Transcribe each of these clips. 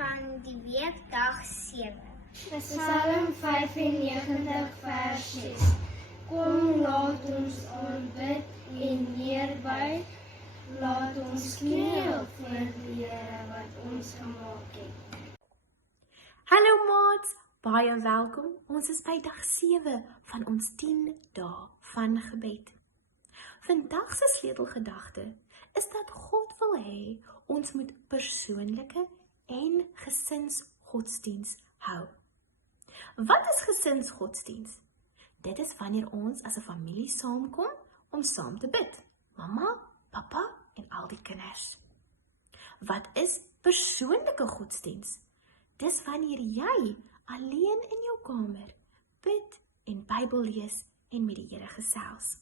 van die week, dag 7. Psalm 95 vers 6. Kom, laat ons aanbid en neerbuig, laat ons kniel voor die Here wat ons gemaak het. Hallo maats, baie welkom. Ons is by dag 7 van ons 10 dae van gebed. Vandag se sleutelgedagte is dat God wil hê ons moet persoonlike en gesinsgodsdiens hou. Wat is gesinsgodsdiens? Dit is wanneer ons as 'n familie saamkom om saam te bid. Mamma, pappa en al die kinders. Wat is persoonlike godsdiens? Dis wanneer jy alleen in jou kamer bid en Bybel lees en met die Here gesels.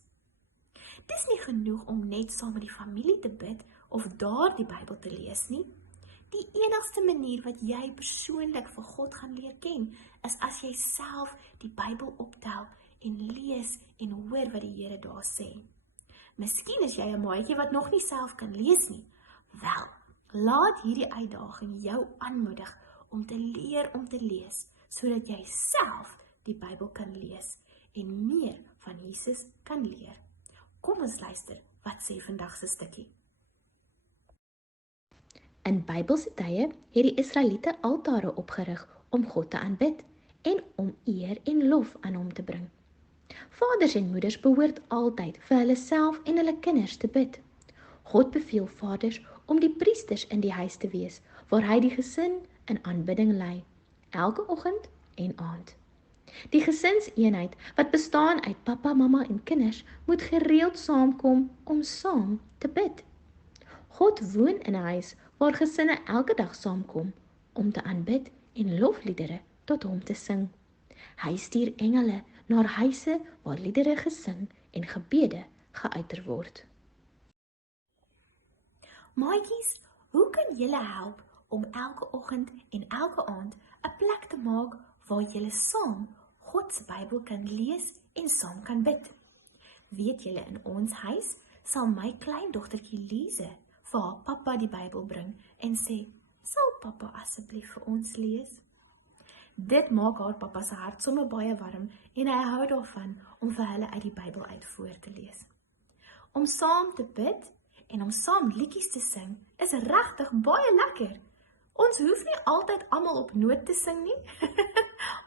Dis nie genoeg om net saam met die familie te bid of daar die Bybel te lees nie. Die enigste manier wat jy persoonlik vir God gaan leer ken, is as jy self die Bybel optel en lees en hoor wat die Here daar sê. Miskien is jy 'n maatjie wat nog nie self kan lees nie. Wel, laat hierdie uitdaging jou aanmoedig om te leer om te lees, sodat jy self die Bybel kan lees en meer van Jesus kan leer. Kom ons luister, wat sê vandag se stukkie. In Bybelse tye het die Israeliete altare opgerig om God te aanbid en om eer en lof aan hom te bring. Vaders en moeders behoort altyd vir hulle self en hulle kinders te bid. God beveel vaders om die priesters in die huis te wees, waar hy die gesin in aanbidding lei, elke oggend en aand. Die gesinseenheid wat bestaan uit pappa, mamma en kinders moet gereeld saamkom om saam te bid. God woon in 'n huis waar gesinne elke dag saamkom om te aanbid en lofliedere tot hom te sing. Hy stuur engele na huise waar liedere gesing en gebede geuiter word. Maatjies, hoe kan julle help om elke oggend en elke aand 'n plek te maak waar julle saam God se Bybel kan lees en saam kan bid? Weet julle, in ons huis sal my kleindogtertjie Lise vir haar pappa die Bybel bring en sê, sal pappa asseblief vir ons lees? Dit maak haar pappa se hart sommer baie warm en hy hou daarvan om vir hulle uit die Bybel uit voor te lees. Om saam te bid en om saam liedjies te sing is regtig baie lekker. Ons hoef nie altyd almal op noot te sing nie.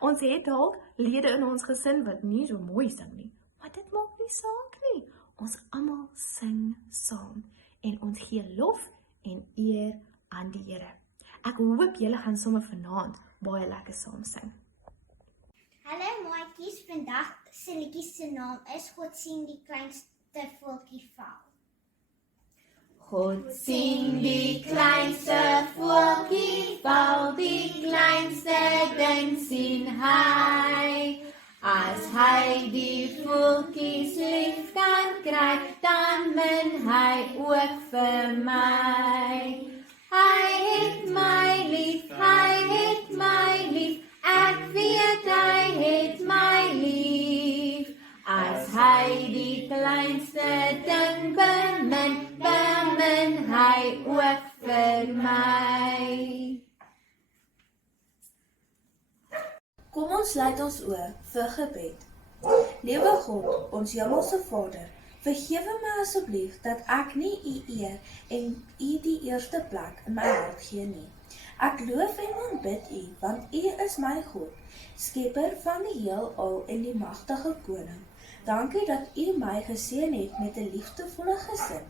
Ons het dalk lede in ons gesin wat nie so mooi sing nie, maar dit maak nie saak nie. Ons almal sing saam en ons gee lof en eer aan die Here. Ek hoop julle gaan sommer vanaand baie lekker saam sing. Hallo maatjies, vandag se liedjie se naam is God sien die kleinste voeltjie val. God sien die kleinste voeltjie val, die kleinste ding sien hy. As hy die voeltjies lief kan kry, dan min hy ook vir my. Hy het my lief, ek weet hy het my lief. As hy die kleinste ding bemin hy ook vir my. Kom ons sluit ons oë vir gebed. Liewe God, ons hemelse Vader, vergewe my asseblief dat ek nie U eer en U die eerste plek in my hart gee nie. Ek loof en aanbid U, want U is my God, skepper van die heelal en die magtige koning. Dankie dat U my geseën het met 'n liefdevolle gesin.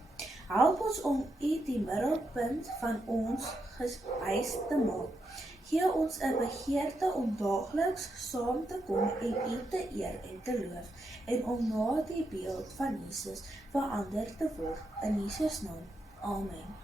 Help ons om U die middelpunt van ons huis te maak. Gee ons 'n begeerte om daagliks saam te kom en U te eer en te loof en om na die beeld van Jesus verander te word. In Jesus naam. Amen.